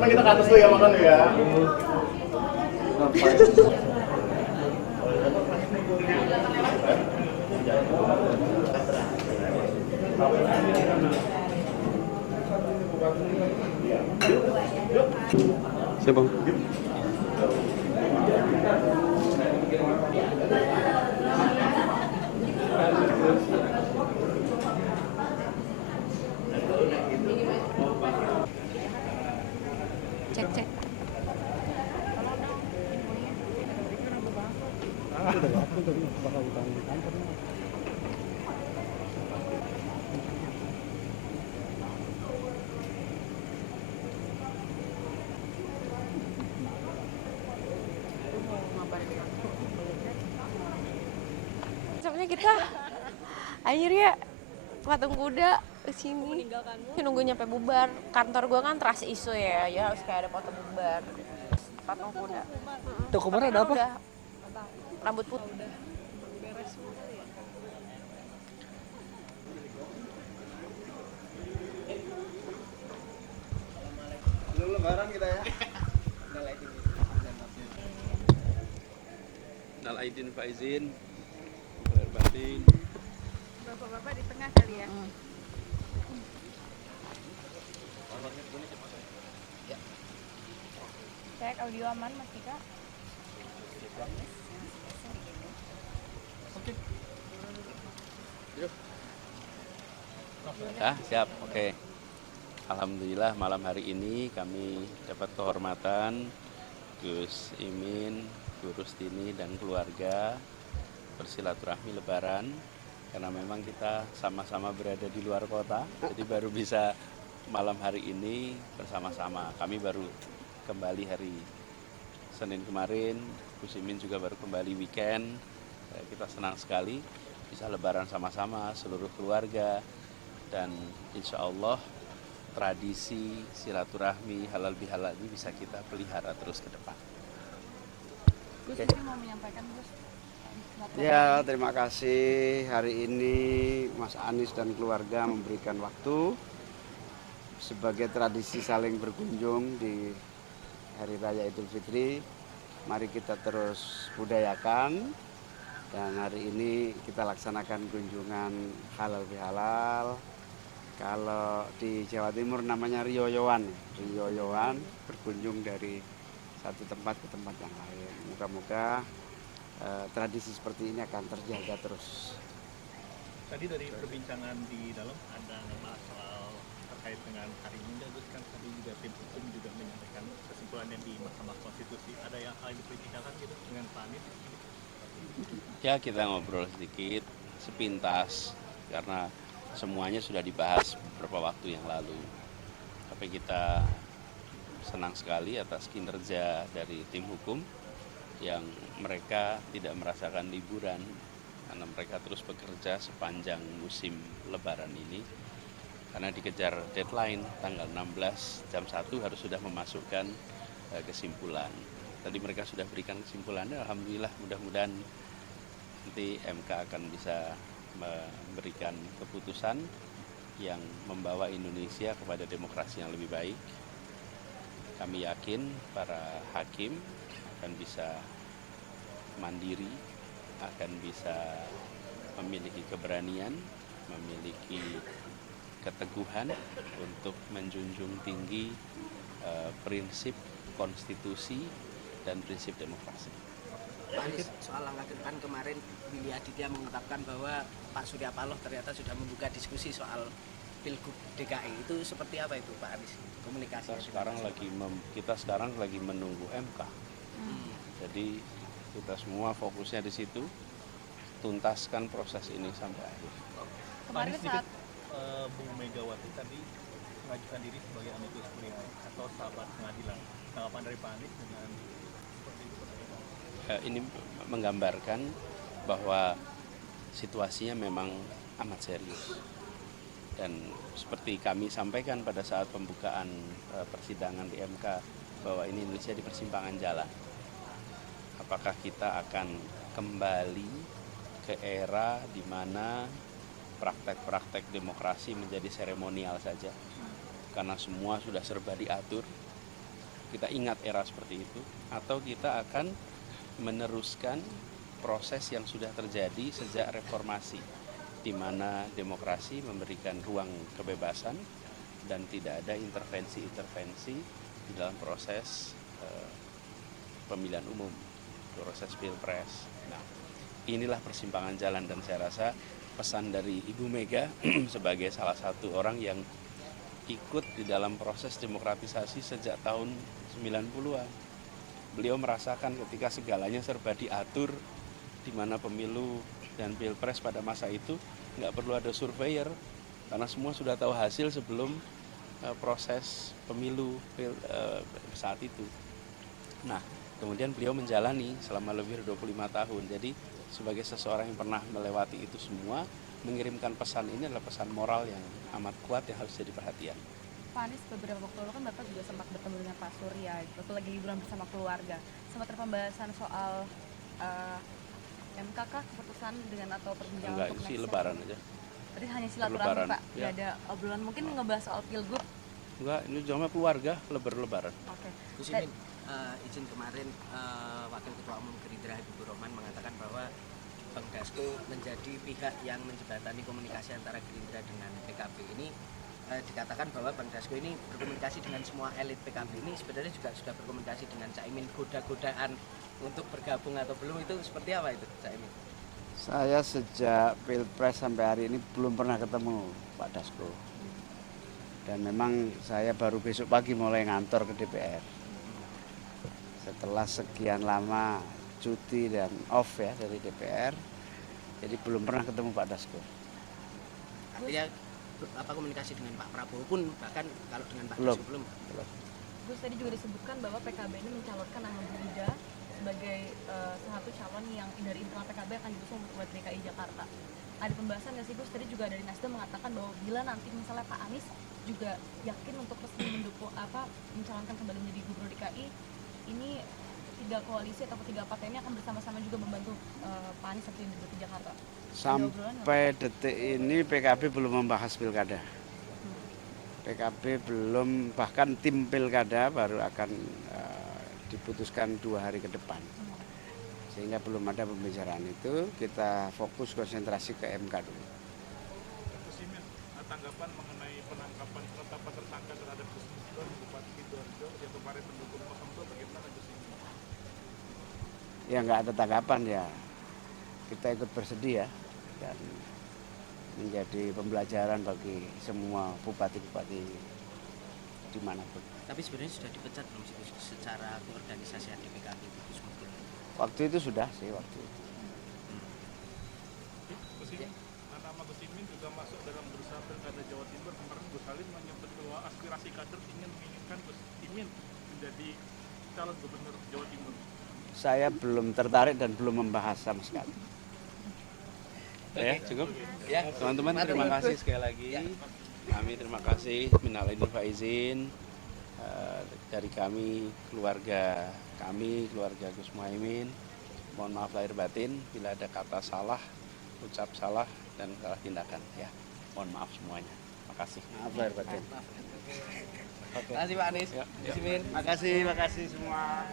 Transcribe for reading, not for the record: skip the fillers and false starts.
teman-teman kita ke atas dulu ya makan ya. Siapa? Cek. Sebenarnya kita akhirnya patung kuda kesini nunggu nyampe bubar. Kantor gue kan trust isu ya harus kayak ada foto bubar patung kuda. Dokumen ada apa? Udah, rambut putih. Belum lebaran kita ya. Nal Aidin Faizin, Lahir batin. Bapak-bapak di tengah kali ya. Cek audio aman Mas Tika. Ya, siap. Oke. Alhamdulillah malam hari ini kami dapat kehormatan Gus Imin, Bu Rustini dan keluarga bersilaturahmi lebaran karena memang kita sama-sama berada di luar kota, jadi baru bisa malam hari ini bersama-sama. Kami baru kembali hari Senin kemarin, Gus Imin juga baru kembali weekend. Kita senang sekali bisa lebaran sama-sama seluruh keluarga dan insya Allah tradisi silaturahmi halal bihalal ini bisa kita pelihara terus ke depan. Gus ini mau menyampaikan Gus. Ya, terima kasih. Hari ini Mas Anies dan keluarga memberikan waktu sebagai tradisi saling berkunjung di Hari Raya Idul Fitri. Mari kita terus budayakan dan hari ini kita laksanakan kunjungan halal bihalal. Kalau di Jawa Timur namanya riyoyoan berkunjung dari satu tempat ke tempat yang lain. Moga-moga tradisi seperti ini akan terjaga terus. Tadi dari perbincangan di dalam ada membahas soal terkait dengan Hari Bunda, Gus, kan tadi juga tim hukum juga menyampaikan kesimpulannya di Mahkamah Konstitusi. Ada yang hal dipertimbangkan gitu dengan Pak Anies? Ya, kita ngobrol sedikit sepintas karena semuanya sudah dibahas beberapa waktu yang lalu. Tapi kita senang sekali atas kinerja dari tim hukum yang mereka tidak merasakan liburan karena mereka terus bekerja sepanjang musim lebaran ini karena dikejar deadline tanggal 16 jam 1 harus sudah memasukkan kesimpulan. Tadi mereka sudah berikan kesimpulannya, alhamdulillah, mudah-mudahan nanti MK akan bisa memberikan keputusan yang membawa Indonesia kepada demokrasi yang lebih baik. Kami yakin para hakim akan bisa mandiri, akan bisa memiliki keberanian, memiliki keteguhan untuk menjunjung tinggi prinsip konstitusi dan prinsip demokrasi. Pak Anies, soal langkah ke depan kemarin Willy Aditya mengungkapkan bahwa Pak Surya Paloh ternyata sudah membuka diskusi soal Pilgub DKI. Itu seperti apa itu Pak Anies? Komunikasi Kita sekarang lagi menunggu MK. Jadi kita semua fokusnya di situ, tuntaskan proses ini sampai akhir. Kemarin saat Bu Megawati tadi mengajukan diri sebagai amicus curiae atau sahabat pengadilan. Tanggapan dari Pak Anies dengan seperti itu? Ini menggambarkan bahwa situasinya memang amat serius dan seperti kami sampaikan pada saat pembukaan persidangan di MK bahwa ini Indonesia di persimpangan jalan. Apakah kita akan kembali ke era di mana praktek-praktek demokrasi menjadi seremonial saja karena semua sudah serba diatur kita ingat era seperti itu, atau kita akan meneruskan proses yang sudah terjadi sejak reformasi, di mana demokrasi memberikan ruang kebebasan dan tidak ada intervensi-intervensi di dalam proses pemilihan umum, proses pilpres. Nah, inilah persimpangan jalan, dan saya rasa pesan dari Ibu Mega sebagai salah satu orang yang ikut di dalam proses demokratisasi sejak tahun 90-an. Beliau merasakan ketika segalanya serba diatur, di mana pemilu dan pilpres pada masa itu nggak perlu ada surveyor, karena semua sudah tahu hasil sebelum proses pemilu saat itu. Nah, kemudian beliau menjalani selama lebih dari 25 tahun. Jadi sebagai seseorang yang pernah melewati itu semua, mengirimkan pesan ini adalah pesan moral yang amat kuat yang harus jadi perhatian. Pak Anies, beberapa waktu lalu kan Bapak juga sempat bertemu dengan Pak Surya, waktu lagi liburan bersama keluarga. Sempat ada pembahasan soal MK kah keputusan dengan atau perbincangan Enggak, untuk sih next lebaran step? aja. Tadi hanya silaturahmi Lebaran, Pak, ya. nggak ada obrolan mungkin ngebahas soal pilgub. Enggak, ini cuma keluarga, lebaran. Oke. Gus Imin, izin kemarin Wakil Ketua Umum Gerindra Habibur Rahman mengatakan bahwa Bang Dasko menjadi pihak yang menjembatani komunikasi antara Gerindra dengan PKB ini. Dikatakan bahwa Bang Dasko ini berkomunikasi dengan semua elit PKB ini, sebenarnya juga sudah berkomunikasi dengan Caimin. Goda-godaan untuk bergabung atau belum itu seperti apa itu Caimin? Saya sejak Pilpres sampai hari ini belum pernah ketemu Pak Dasko. Dan memang saya baru besok pagi mulai ngantor ke DPR. Setelah sekian lama cuti dan off ya dari DPR, jadi belum pernah ketemu Pak Dasko. Artinya apa komunikasi dengan Pak Prabowo pun bahkan kalau dengan Pak Belum. Dasko belum. Gus, tadi juga disebutkan bahwa PKB ini mencalonkan nama Bu Ida sebagai salah satu calon yang dari internal PKB akan diusung buat DKI Jakarta. Ada pembahasan nggak sih Gus? Tadi juga dari Nasdem mengatakan bahwa bila nanti misalnya Pak Anies juga yakin untuk resmi mendukung mencalonkan kembali menjadi gubernur DKI, ini 3 koalisi atau 3 partai ini akan bersama-sama juga membantu Pak Anies seperti di Jakarta. Sampai detik ini PKB belum membahas pilkada. PKB belum, bahkan tim pilkada baru akan diputuskan 2 hari ke depan. Sehingga belum ada pembicaraan itu, kita fokus konsentrasi ke MK dulu. Gus Imin, tanggapan mengenai penangkapan penetapan tersangka terhadap Gus Misbah, Bupati Sidoarjo yang kemarin mendukung 02, bagaimana Gus Imin? Ya nggak ada tanggapan ya, kita ikut bersedih ya, dan menjadi pembelajaran bagi semua bupati-bupati dimanapun. Tapi sebenarnya sudah dipecat belum sih Gus, secara keorganisasian di PKB Gus Muhtar? Waktu itu sudah sih, waktu itu. Gus Imin, nama Gus Imin juga masuk dalam bursa pilkada Jawa Timur. Kemarin Gus Halim menyebut bahwa aspirasi kader ingin menginginkan Gus Imin menjadi calon gubernur Jawa Timur. Saya belum tertarik dan belum membahas sama sekali. Ya, cukup. Ya, Teman-teman, terima kasih sekali lagi. Kami terima kasih, minal aidin faizin, dari kami, keluarga Gus Muhaimin. Mohon maaf lahir batin bila ada kata salah, ucap salah, dan salah tindakan. Ya, mohon maaf semuanya. Terima kasih. Maaf lahir batin. Terima kasih Pak Anies. Ya, Gus Imin. Makasih semua.